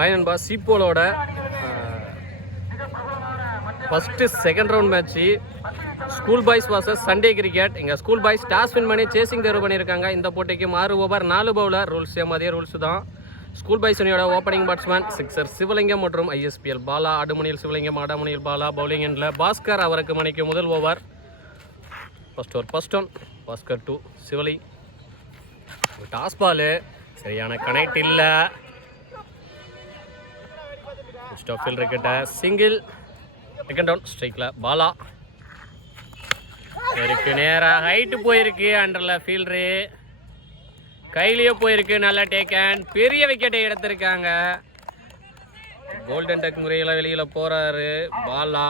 Hi நண்பா, சீப்போலோட first second round match school boys versus Sunday cricket. எங்கள் school boys toss win பண்ணி chasing தேர்வு பண்ணியிருக்காங்க. இந்த போட்டிக்கு 6 ஓவர் 4 பவுலர். ரூல்ஸ் அதே ரூல்ஸ் தான். ஸ்கூல் பாய்ஸ் அணியோட ஓப்பனிங் பேட்ஸ்மேன் சிக்ஸர் சிவலிங்கம் மற்றும் ஐஎஸ்பிஎல் பாலா. அடுமணியில் சிவலிங்கம், அடமணியில் பாலா. பவுலிங் எண்டில் பாஸ்கர். அவருக்கு மணிக்கு முதல் ஓவர். ஃபர்ஸ்ட் ஒன் பாஸ்கர் 2 சிவலி. டாஸ் பாலு சரியான கனெக்ட் இல்லை. ஸ்டாஃபில் இருக்கிட்ட சிங்கிள். செகண்ட் டவுன் ஸ்ட்ரைக்கில் பாலா இருக்கு. நேராக ஹைட்டு போயிருக்கு. அண்டரில் ஃபீல்டரு கையிலேயே போயிருக்கு. நல்லா டேக்கன். பெரிய விக்கெட்டை எடுத்திருக்காங்க. கோல்டன் டக் முறையில் வெளியில் போகிறாரு பாலா.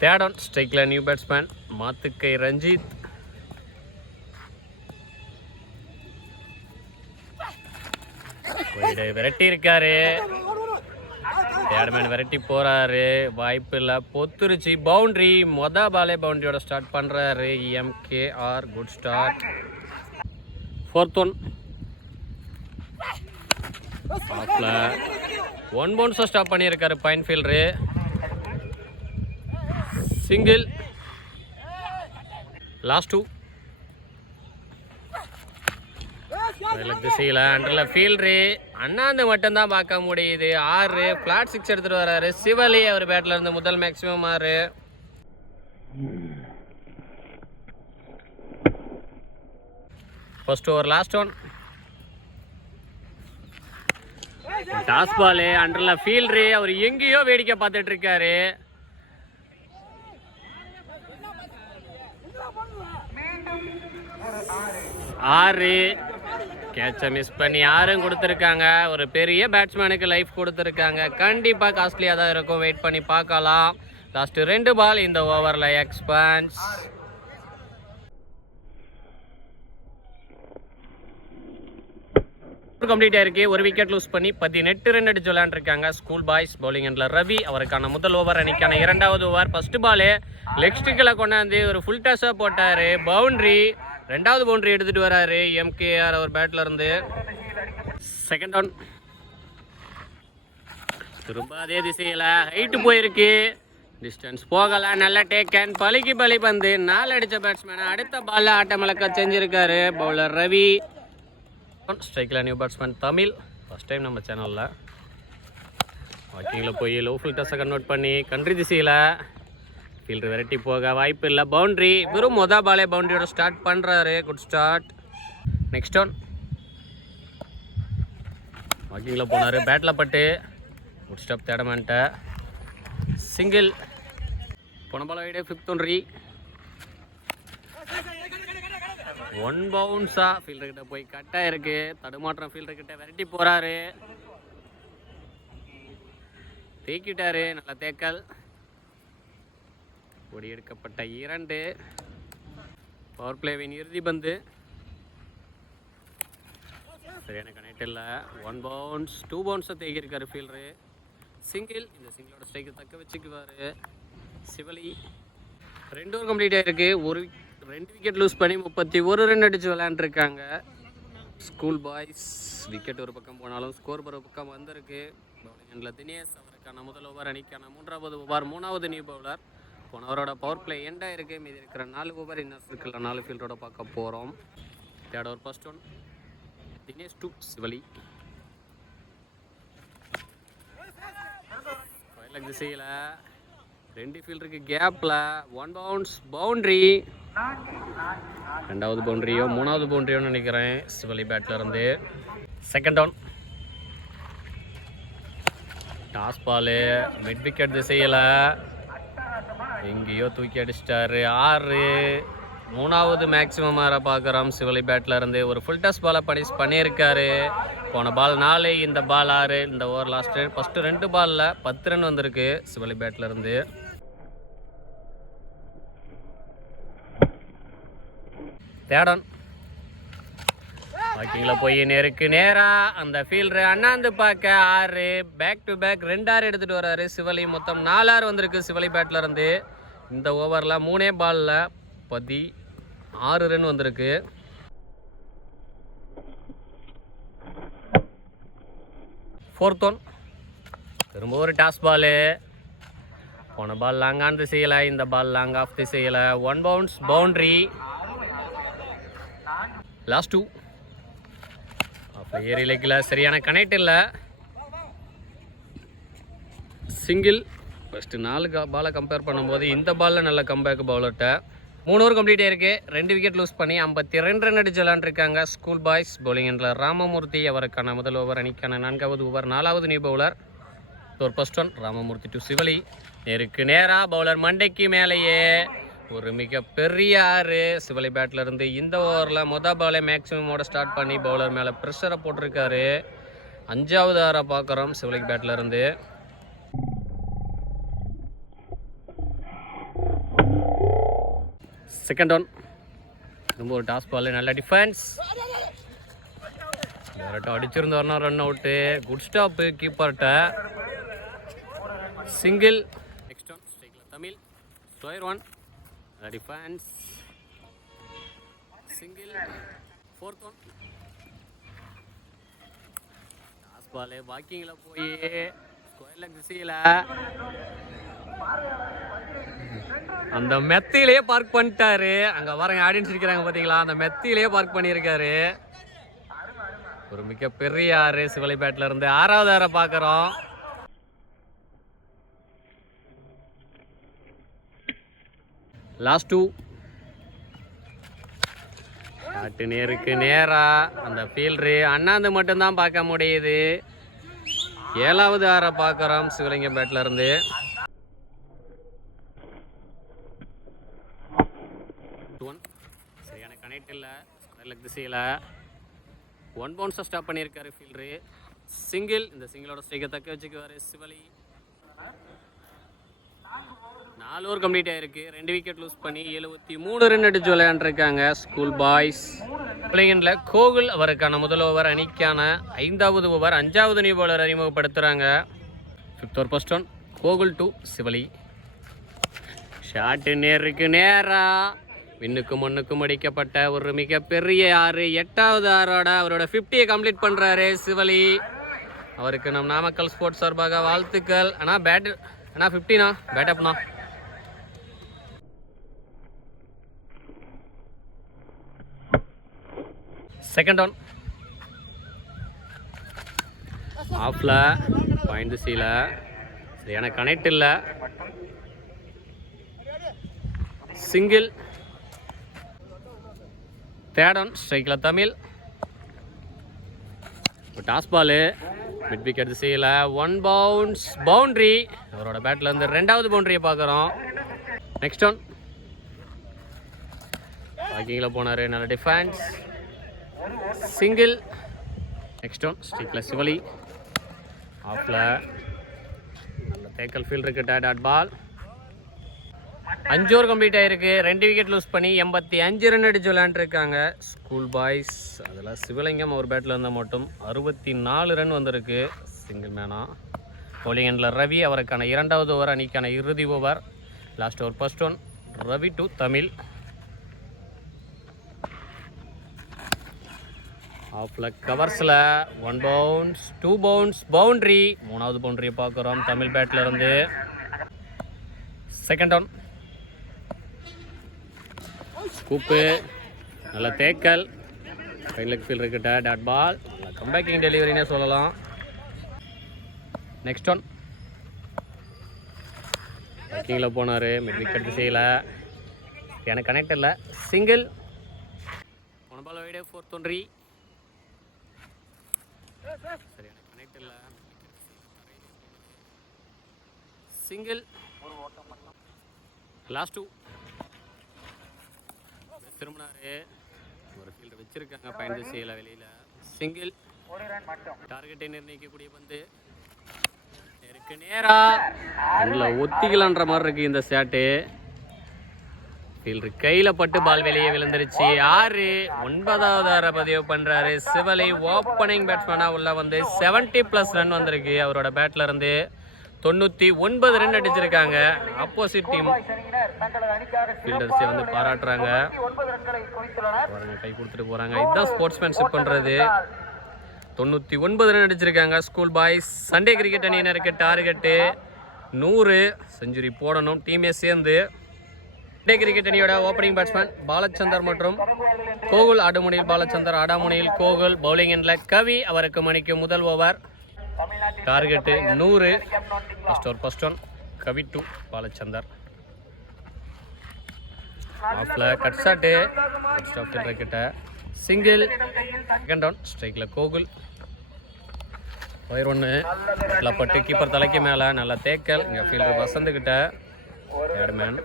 தேர்ட் டவுன் ஸ்ட்ரைக்கில் நியூ பேட்ஸ்மேன் மாத்துக்கை ரஞ்சித். விரட்டி இருக்காரு. தேர்ட்மேன் விரட்டி போறாரு. வாய்ப்பு இல்லை. பொத்துருச்சு. பவுண்டரி. பாலே பவுண்டரியோட ஸ்டார்ட் பண்றாரு. MKR good start. Fourth one one பவுன்ஸை ஸ்டாப் பண்ணியிருக்காரு பைன் ஃபீல்டரு. சிங்கிள். லாஸ்ட் 2 திசையில் அண்டரில் ஃபீல்டரு. அண்ணாந்து மட்டும்தான் பார்க்க முடியுது. 6 ஃபிளாட் 6 எடுத்துகிட்டு வர்றாரு சிவலி. அவர் பேட்டில் இருந்து முதல் maximum 6. First over last one. Toss ball அண்டரில் ஃபீல்டரு. அவர் எங்கேயோ வேடிக்கை பார்த்துட்டு இருக்காரு. 6 கேட்சை மிஸ் பண்ணி 6 கொடுத்துருக்காங்க. ஒரு பெரிய பேட்ஸ்மேனுக்கு லைஃப் கொடுத்துருக்காங்க. கண்டிப்பாக காஸ்ட்லியாக தான் இருக்கும். வெயிட் பண்ணி பார்க்கலாம். லாஸ்ட் 2 பால் இந்த ஓவரில் எக்ஸ்பான்ஸ். கம்ப்ளீட் ஆயிருக்கு. ஒரு விக்கெட் லூஸ் பண்ணி 18 ரன் அடிச்சு விளையாண்டுருக்காங்க ஸ்கூல் பாய்ஸ். பவுலிங் எண்டில் ரவி. அவருக்கான முதல் ஓவர். அன்னைக்கான 2வது ஓவர். ஃபர்ஸ்ட் பாலு லெக் ஸ்டிக்கில் கொண்டாந்து ஒரு ஃபுல் டாஸாக போட்டார். பவுண்ட்ரி. 2வது பவுண்டரி எடுத்துகிட்டு வராரு எம்கேஆர் அவர் பேட்டில் இருந்து. செகண்ட் டவுன் திரும்ப அதே திசையில் ஹைட்டு போயிருக்கு. டிஸ்டன்ஸ் போகல. நல்ல டேக்கன். பலிக்கு பலி பந்து. 4 அடித்த பேட்ஸ்மேனை அடுத்த பாலில் ஆட்டமிழக்க செஞ்சிருக்காரு பவுலர் ரவி. ஸ்ட்ரைக்கில் new batsman Tamil. First time நம்ம சேனலில் வாக்கிங்கில் போய் லோ ஃபில்டர்ஸை கன்வெர்ட் பண்ணி கண்ட்ரி திசையில் ஃபீல்டர் விரட்டி போக வாய்ப்பு இல்லை. பவுண்ட்ரி. வெறும் பாலே பவுண்டரியோட ஸ்டார்ட் பண்ணுறாரு. Good start. நெக்ஸ்ட் ஒன் வாக்கிங்கில் போனார். பேட்டில் பட்டு குட் ஸ்டாப். தேடமான்ட்ட சிங்கிள். போன பால் வைடு. 5th ஒன்றி. 1 பவுன்ஸா ஃபீல்டர்கிட்ட போய் கட்டாக இருக்கு. தடுமாற்றம். ஃபீல்டர்கிட்ட விரட்டி போகிறாரு. தேக்கிட்டாரு. நல்ல தேக்கல். கொடி எடுக்கப்பட்ட 2 பவர் பிளேவின் இறுதி பந்து. சரியான கனெக்ட் இல்லை. 1 பவுன்ஸ். 2 பவுன்ஸை தேக்கியிருக்காரு ஃபீல்டரு. சிங்கிள். இந்த சிங்கிளோட ஸ்ட்ரைக்கை தக்க வச்சுக்குவார் சிவலி. 2 ஓவர் கம்ப்ளீட் ஆகிருக்கு. 2 விக்கெட் லூஸ் பண்ணி 31 ரன் அடித்து விளையாண்டுருக்காங்க ஸ்கூல் பாய்ஸ். விக்கெட் ஒரு பக்கம் போனாலும் ஸ்கோர் ஒரு பக்கம் வந்திருக்கு. பவுலிங் எண்டில் தினேஷ். அவருக்கான முதல் ஓவர். அணிக்கான 3வது ஓவர். 3வது நியூ பவுலர். போன ஓவரோட பவர் பிளே எண்டாக இருக்குது. மீதி இருக்கிற 4 ஓவர் இன்னர்ஸ் இருக்குல்ல 4 ஃபீல்டரோட பார்க்க போகிறோம். Third over first one Dinesh 2 சிவலி. வயலக் திசையில் 2 ஃபீல்டருக்கு கேப்பில் 1 பவுன்ஸ். பவுண்ட்ரி. 2வது பவுண்டரியோ 3வது பவுண்டரியோன்னு நினைக்கிறேன் சிவலி பேட்டில் இருந்து. Second down toss ball mid wicket திசையில் எங்கேயோ தூக்கி அடிச்சிட்டாரு. 6 3வது மேக்ஸிமம் 6 பார்க்குறோம் சிவலி பேட்டில் இருந்து. ஒரு ஃபுல் டாஸ் பாலை பண்ணியிருக்காரு. போன பால் 4, இந்த பால் 6. இந்த ஓவர் லாஸ்ட்டு ஃபஸ்ட்டு 2 பாலில் 10 ரன் வந்திருக்கு சிவலி பேட்டில் இருந்து. தேர்ட் வாக்கிங்கில் போய் நேராக அந்த ஃபீல்டரு அண்ணாந்து பார்க்க 6 பேக் டு பேக் 2 6 எடுத்துகிட்டு வர்றாரு சிவலி. மொத்தம் 4 6 வந்திருக்கு சிவலி பேட்டில் இருந்து. இந்த ஓவரில் 3 பாலில் 16 ரன் வந்திருக்கு. 4th one. திரும்ப ஒரு டாஸ் பாலு. போன பால் லாங் ஆன் திசையில், இந்த பால் லாங் ஆஃப் திசையில். 1 பவுன்ஸ் பவுண்ட்ரி. லாஸ்ட் 2. அப்போ ஏரி லெக்கில் சரியான கனெக்ட் இல்லை. சிங்கிள். ஃபஸ்ட்டு 4 பாலை கம்பேர் பண்ணும்போது இந்த பாலில் நல்ல கம்பேக் பவுலர்கிட்ட. 3 ஓவர் கம்ப்ளீட் ஆயிருக்கு. 2 விக்கெட் லூஸ் பண்ணி 52 ரன் அடிச்சு விளாண்டுருக்காங்க ஸ்கூல் பாய்ஸ். பவுலிங் என்ற ராமமூர்த்தி. அவருக்கான முதல் ஓவர், அணிக்கான 4வது ஓவர், 4வது நியூ பவுலர். ஒரு ஃபர்ஸ்ட் ஒன் ராமமூர்த்தி டு சிவலி. நேருக்கு நேராக பவுலர் மண்டைக்கு மேலேயே ஒரு மிகப்பெரிய 6. சிவலி பேட்டில் இருந்து இந்த ஓவரில் மொதல் பாலே மேக்ஸிமமோட ஸ்டார்ட் பண்ணி பவுலர் மேலே ப்ரெஷரை போட்டிருக்காரு. 5வது 6 பார்க்குறோம் சிவலி பேட்டில் இருந்து. Second one. ரொம்ப ஒரு டாஸ் பால், நல்ல டிஃபென்ஸ். அடிச்சிருந்து வரணும், ரன் அவுட்டு. குட் ஸ்டாப்பு கீப்பர்கிட்ட. சிங்கிள். நெக்ஸ்ட் ஒன் ஸ்ட்ரைக்கில் தமிழ். ஸ்கொயர் 1. நல்ல defence. Single. 4th one. Toss ball வாக்கிங்கில் போய் ஸ்கொயர் லெக் திசையில் அந்த மெத்திலேயே பார்க் பண்ணிட்டாரு. அங்கே பாருங்க ஆடியன்ஸ் இருக்கிறாங்க பார்த்தீங்களா, அந்த மெத்திலேயே பார்க் பண்ணியிருக்காரு. ஒரு மிகப்பெரிய 6 சிவலி பேட்டில் இருந்து. 6வது 6 பார்க்குறோம். லாஸ்ட் 2. ஷாட்டு நேருக்கு நேராக அந்த ஃபீல்டரு அண்ணாந்து மட்டும்தான் பார்க்க முடியுது. 7வது 6 பார்க்குறோம் சிவலிங்கம் பேட்டில் இருந்து. சரியான கனெக்ட் இல்லை ஸ்கொயர் லெக் திசையில். 1 பவுன்ஸை ஸ்டாப் பண்ணியிருக்காரு ஃபீல்டரு. சிங்கிள். இந்த சிங்கிளோட ஸ்ட்ரைக்கை தக்க வச்சுக்குவார் சிவலி. 4 ஓவர் கம்ப்ளீட் ஆகிருக்கு. 2 விக்கெட் லூஸ் பண்ணி 73 ரன் அடிச்சு விளையாண்டுருக்காங்க ஸ்கூல் பாய்ஸ். பிளேயிங்கில் கோகுல். அவருக்கான முதல் ஓவர், அணிக்கான 5வது ஓவர், 5வது நியூ பவுலர் அறிமுகப்படுத்துகிறாங்க. 5th over first one. Gokul to சிவலி. ஷாட்டு நேருக்கு நேராக விண்ணுக்கும் மண்ணுக்கும் அடிக்கப்பட்ட ஒரு மிகப்பெரிய 6. 8வது 6ஓட அவரோட 50யை கம்ப்ளீட் பண்ணுறாரு சிவலி. அவருக்கு நம் நாமக்கல் ஸ்போர்ட்ஸ் சார்பாக வாழ்த்துக்கள். ஆனால் பேட் 50னா பேட் அப்னா. Second one. ஆஃப்ல பாயிண்ட் திசையில் சரியான கனெக்ட் இல்லை. சிங்கிள். தேர்ட் ஒன் ஸ்ட்ரைக்கில் Tamil. Toss ball mid wicket திசையில். 1 பவுன்ஸ் பவுண்ட்ரி. அவரோட பேட்டில் இருந்து 2வது பவுண்ட்ரியை பார்க்குறோம். Next one. வாக்கிங்கில் போனார், நல்ல டிஃபென்ஸ். சிங்கிள். நெக்ஸ்ட் ஒன் ஸ்ட்ரைக்கில் சிவலி. ஆஃபில் நல்ல தேக்கல் ஃபீல்டருக்கு டாட் பால். 5 ஓவர் கம்ப்ளீட் ஆகிருக்கு. 2 விக்கெட் லூஸ் பண்ணி 85 ரன் அடிச்சு விளையாண்டுருக்காங்க ஸ்கூல் பாய்ஸ். அதில் சிவலிங்கம் அவர் பேட்டில் இருந்தால் மட்டும் 64 ரன் வந்திருக்கு சிங்கிள் மேனா. பவுலிங் எண்டில் ரவி. அவருக்கான 2வது ஓவர், அணிக்கான இறுதி over. Last over first one. Ravi to Tamil. ஆஃபில் கவர்ஸில் 1 பவுன்ஸ் 2 பவுன்ஸ் பவுண்ட்ரி. 3வது பவுண்ட்ரியை பார்க்குறோம் தமிழ் பேட்டில் இருந்து. Second one. ஸ்கூப்பு. நல்ல தேக்கல். ரைட் லெக் ஃபீல்டர் கிட்ட டாட் பால். கம்பேக்கிங் டெலிவரினே சொல்லலாம். Next one. பேக்கிங்கில் போனார், மிட் விக்கெட் திசையில். எனக்கு கனெக்ட் இல்லை. சிங்கிள். போன பால் வைடு 4th ஒன்றி. சரி, எனக்கு கனெக்ட் இல்லை. சிங்கிள். லாஸ்ட் 2. திரும்பினாரு. ஒரு ஃபீல்டர் வச்சிருக்காங்க பாயிண்ட் திசையில் வெளியில். சிங்கிள். டார்கெட்டை நிர்ணயிக்கக்கூடிய பந்து நேருக்கு நேராக நல்ல ஒத்திக்கலான்ற மாதிரி இருக்குது இந்த ஷாட்டு. ஃபீல்டர் கையில் பட்டு பால் வெளியே விழுந்துருச்சு. 6. 9வது 6 பதிவு பண்ணுறாரு சிவலி. ஓப்பனிங் பேட்ஸ்மேனாக உள்ள வந்து 70+ ரன் வந்திருக்கு அவரோட பேட்டில் இருந்து. 99 ரன் அடிச்சிருக்காங்க. ஆப்போசிட் டீம் ஃபீல்டர்ஸை வந்து பாராட்டுறாங்க. கை கொடுத்துட்டு போகிறாங்க. இதுதான் ஸ்போர்ட்ஸ்மேன்ஷிப் பண்ணுறது. 99 ரன் அடிச்சிருக்காங்க ஸ்கூல் பாய்ஸ். சண்டே கிரிக்கெட் அணியினருக்கு டார்கெட்டு 100 செஞ்சுரி போடணும் டீமே சேர்ந்து. சண்டே கிரிக்கெட் அணியோட ஓப்பனிங் பேட்ஸ்மேன் பாலச்சந்தர் மற்றும் கோகுல். ஆடுமுனையில் பாலச்சந்தர், ஆடாமுனையில் கோகுல். பவுலிங் எண்ணில் கவி. அவருக்கு மணிக்கு முதல் over. Target 100. First one Kavi 2 Balachandar. ஆஃப்ல கட் ஷாட்டு. கிட்ட சிங்கிள். Second down. ஸ்ட்ரைக்கில் கோகுல். ஒயர் 1 பட்டு கீப்பர் தலைக்கு மேலே நல்ல தேக்கல். இங்கே ஃபீல்டர் வசந்துக்கிட்ட பேட்மேன்.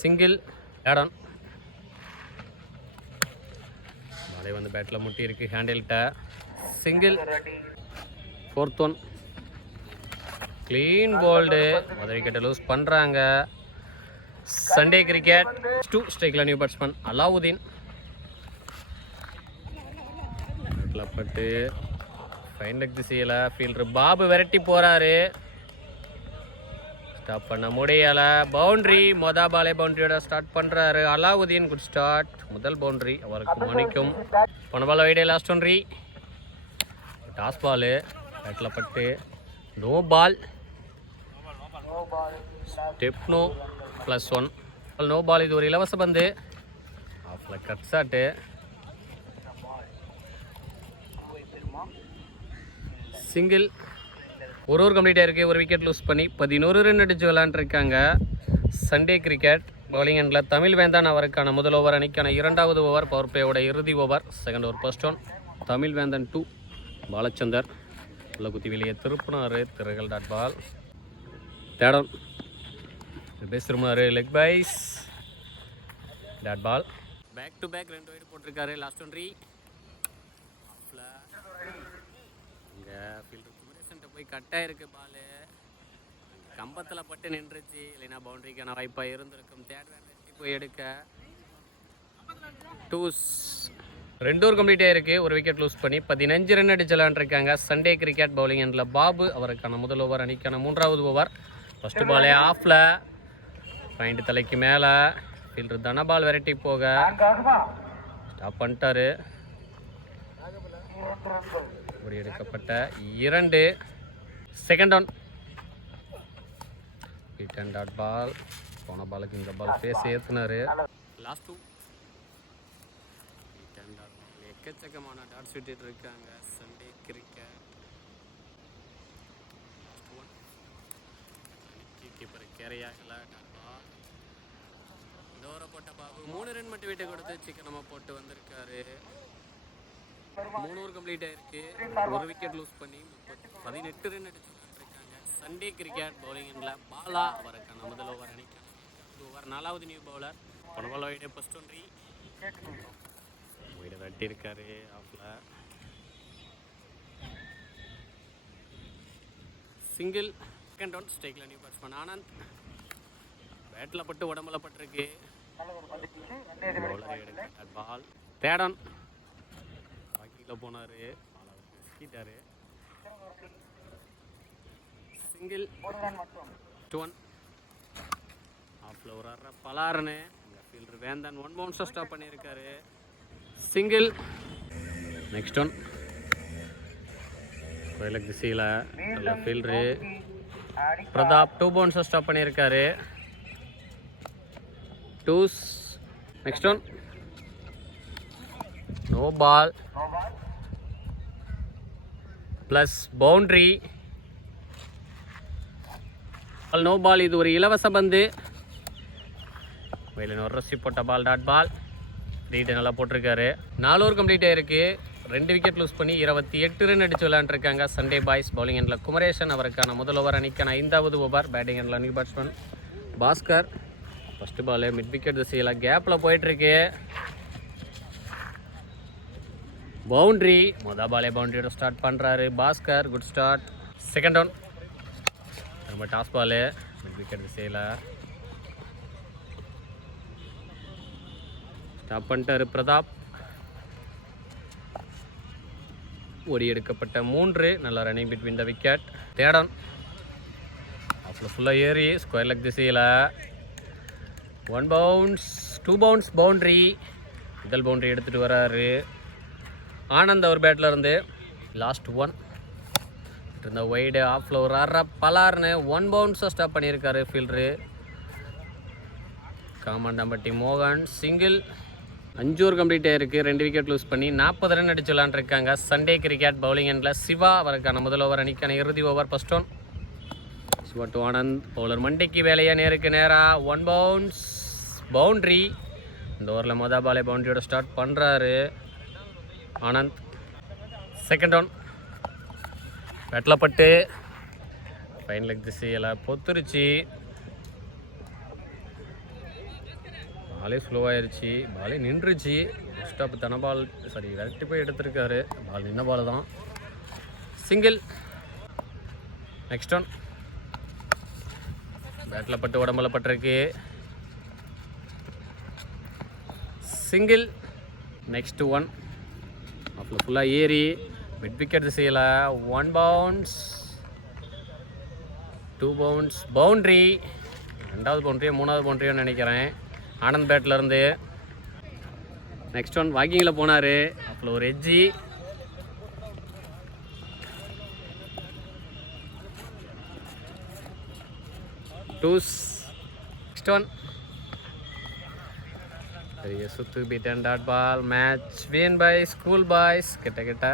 சிங்கிள். ஆட்-ஆன். மழை வந்து பேட்டில் முட்டி இருக்கு. ஹேண்டில்கிட்ட single. Fourth one clean bowled. முதல் விக்கெட்டை லூஸ் பண்ணுறாங்க சண்டே கிரிக்கெட். 2 ஸ்ட்ரைக்கில் நியூ பேட்ஸ்மேன் அலாவுதீன். பட்டு ஃபைன் லெக் திசையில் ஃபீல்டர் பாபு விரட்டி போகிறாரு. ஸ்டாப் பண்ண முடியல. பவுண்ட்ரி. பாலே பவுண்ட்ரியோட ஸ்டார்ட் பண்ணுறாரு அலாவுதீன். Good start. முதல் பவுண்ட்ரி அவருக்கு மணிக்கும். போன பால் வைடே. லாஸ்ட் ஒன்ரி. Toss ball. பேட்டில் பட்டு no ball. Step no +1. No ball. இது ஒரு இலவச பந்து. ஆஃப்ல கட் ஷாட்டு. சிங்கிள். ஒரு கம்ப்ளீட் ஆயிருக்கு. ஒரு விக்கெட் லூஸ் பண்ணி 11 ரன் அடிச்சு விளையாண்டுருக்காங்க சண்டே கிரிக்கெட். பவுலிங் எண்டில் தமிழ் வேந்தன். அவருக்கான முதல் ஓவர். அணிக்கான 2வது ஓவர். பவர் பிளேயோட இறுதி over. Second over first one Tamil Vendhan 2 Balachandar. உள்ள குத்தி வெளியே திருப்பினார். திரைகள் டாட் பால். தேடம் பேசிருமாரு. Leg byes dot ball. Back to back 2 wide போட்டிருக்காரு. லாஸ்ட் ஒன்ரி. இங்கே ஃபீல்டர் குமரேசன்ட்ட போய் கட்டாயிருக்கு பால். கம்பத்தில் பட்டு நின்றுச்சு. இல்லைன்னா பவுண்டரிக்கான வாய்ப்பாக இருந்திருக்கும். தேர்ட் வேண்டி போய் எடுக்க 2s. 2 ஓவர் கம்ப்ளீட் ஆயிருக்கு. ஒரு விக்கெட் லூஸ் பண்ணி 15 ரன் அடிச்சு விளையாண்டுருக்காங்க சண்டே கிரிக்கெட். பவுலிங் எண்டில் பாபு. அவருக்கான முதல் ஓவர். அணிக்கான 3வது ஓவர். ஃபர்ஸ்ட் பாலே ஆஃப்ல. பாயிண்ட் தலைக்கு மேலே. ஃபீல்டர் தனபால் வெரைட்டி போக ஸ்டாப் பண்ணிட்டாரு. ஒரு எடுக்கப்பட்ட 2. Second down. Return dot ball. போன பாலுக்கு இந்த பால் பேச ஏற்றுனாரு. லாஸ்ட் 2 எக்கச்சக்கமான டாட்ஸ் விட்டுட்டு இருக்காங்க சண்டே கிரிக்கெட். கீப்பர் கேரையாகல. டோரை போட்ட பாபு 3 ரன் மட்டும் விட்டு கொடுத்து சிக்கனமாக போட்டு வந்திருக்காரு. 3 ஓவர் கம்ப்ளீட் ஆயிருக்கு. ஒரு விக்கெட் லூஸ் பண்ணி 18 ரன் அடிச்சு விளையாண்டுருக்காங்க சண்டே கிரிக்கெட். பவுலிங் எண்டில் பாலா. அவருக்கான முதல் ஓவர். அணிக்கான ஓவர். 4வது நியூ பவுலர். போன பால் வைடே. ஃபர்ஸ்ட் ஒன்ரி. வீடு வெட்டியிருக்காரு ஆஃப்ல. சிங்கிள். Second down. ஸ்ட்ரைக்கில் நியூ பேட்ஸ்மேன் ஆனந்த். பேட்டில் பட்டு உடம்புல பட்டிருக்கு. பால். தேடன் வாக்கிங்கில் போனார். பால் அவருக்கு ஸ்கீட்டாரு. சிங்கிள். 2-1. ஆஃப்ல ஒரு அரை பலாரனு. ஃபீல்டர் வேந்தன் 1 பவுன்ஸாக ஸ்டாப் பண்ணியிருக்காரு. சிங்கிள். நெக்ஸ்ட் ஒன் கோயிலுக்கு திசையில் நல்ல ஃபீல்டரு பிரதாப் 2 பவுன்ஸாக ஸ்டாப் பண்ணியிருக்காரு. 2s. Next one no ball plus boundary. No ball. இது ஒரு இலவச பந்து. வெளியில் ஒரு ரசி போட்ட பால். Dot ball. ரீட்டு நல்லா போட்டிருக்காரு. 4 ஓவர் கம்ப்ளீட் ஆயிருக்கு. 2 விக்கெட் லூஸ் பண்ணி 28 ரன் அடிச்சு விளையாண்டுருக்காங்க சண்டே பாய்ஸ். பவுலிங் எண்டில் குமரேசன். அவருக்கான முதல் ஓவர். அணிக்கான 5வது ஓவர். பேட்டிங் எண்டில் new batsman Bhaskar. First ball mid wicket திசையில் கேப்பில் போயிட்டுருக்கு. பவுண்ட்ரி. பாலே பவுண்ட்ரியோட ஸ்டார்ட் பண்ணுறாரு Bhaskar. Good start. Second down. ரொம்ப டாஸ் பாலு மிட் விக்கெட் திசையில் ஸ்டாப் பண்ணிட்டாரு பிரதாப். ஓடி எடுக்கப்பட்ட 3. நல்ல ரன்னிங் பிட்வீன் த விக்கெட். தேடன் அப்புறம் ஃபுல்லாக ஏறி ஸ்கொயர் லெக் திசையில் 1 பவுன்ஸ் 2 பவுன்ஸ் பவுண்ட்ரி. முதல் பவுண்ட்ரி எடுத்துகிட்டு வராரு. ஆனந்த் அவர் பேட்டில் இருந்து லாஸ்ட் ஒன் இந்த வைடு ஆஃப்ல ஒரு அரை பலார்னு 1 பவுன்ஸாக ஸ்டாப் பண்ணியிருக்காரு ஃபீல்டரு. காமண்டாம்பட்டி மோகன் சிங்கிள். 5 ஓவர் கம்ப்ளீட் ஆகிருக்கு. 2 விக்கெட் லூஸ் பண்ணி 40 ரன் அடிச்சு விளாண்டுருக்காங்க. சண்டே கிரிக்கெட் பவுலிங் எண்டில் சிவா அவருக்கான முதல் ஓவர் அணிக்கான இறுதி over first one. Shiva to Anand. Bowler மண்டிக்கு வேலையாக நேருக்கு நேராக 1 பவுன்ஸ் பவுண்ட்ரி. இந்த ஓவரில் மொதல் பாலே பவுண்ட்ரியோட ஸ்டார்ட் பண்ணுறாரு ஆனந்த். செகண்ட் ஒன் வெட்டலப்பட்டு ஃபைன் லெக் திசையில் பொத்துருச்சு. பாலே ஸ்லோவாயிருச்சு. பாலே நின்றுச்சு. ஸ்டாப் தன பால் சரி விரட்டி போய் எடுத்திருக்காரு. பால் நின்ன பால் தான். சிங்கிள். நெக்ஸ்ட் ஒன் பேட்டில் பட்டு உடம்புல பட்டிருக்கு. சிங்கிள். நெக்ஸ்ட் ஒன் அப்புறம் ஃபுல்லாக ஏறி மிட் விக்கெட் திசையில் 1 பவுன்ஸ் 2 பவுன்ஸ் பவுண்ட்ரி. 2வது பவுண்ட்ரியோ 3வது பவுண்ட்ரியோ நினைக்கிறேன் ஆனந்த் பேட்டில் இருந்து. நெக்ஸ்ட் ஒன் வாக்கிங்கில் போனார். அப்புறம் ஒரு எட்ஜி. டூஸ். நெக்ஸ்ட் ஒன் பெரிய சுத்து beat and dot ball. Match win by school boys. கிட்ட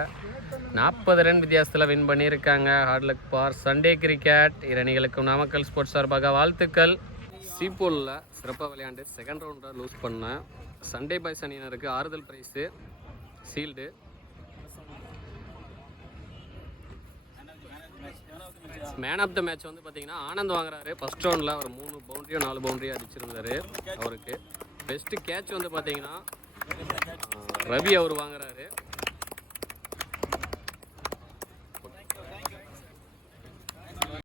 40 ரன் வித்தியாசத்தில் வின் பண்ணியிருக்காங்க. Hard luck for Sunday cricket. இரு அணிகளுக்கும் நாமக்கல் ஸ்போர்ட்ஸ் சார்பாக வாழ்த்துக்கள். சீப்போலில் சிறப்பாக விளையாண்டு செகண்ட் ரவுண்டில் லூஸ் பண்ண சண்டே பாய்ஸ் அணியினருக்கு ஆறுதல் prize shield. Man of the match வந்து பார்த்தீங்கன்னா ஆனந்த் வாங்குறாரு. ஃபர்ஸ்ட் ரவுண்டில் அவர் 3 பவுண்ட்ரியோ 4 பவுண்ட்ரியோ அடிச்சிருந்தார். அவருக்கு பெஸ்ட்டு கேட்ச் வந்து பார்த்தீங்கன்னா ரவி அவர் வாங்குறாரு.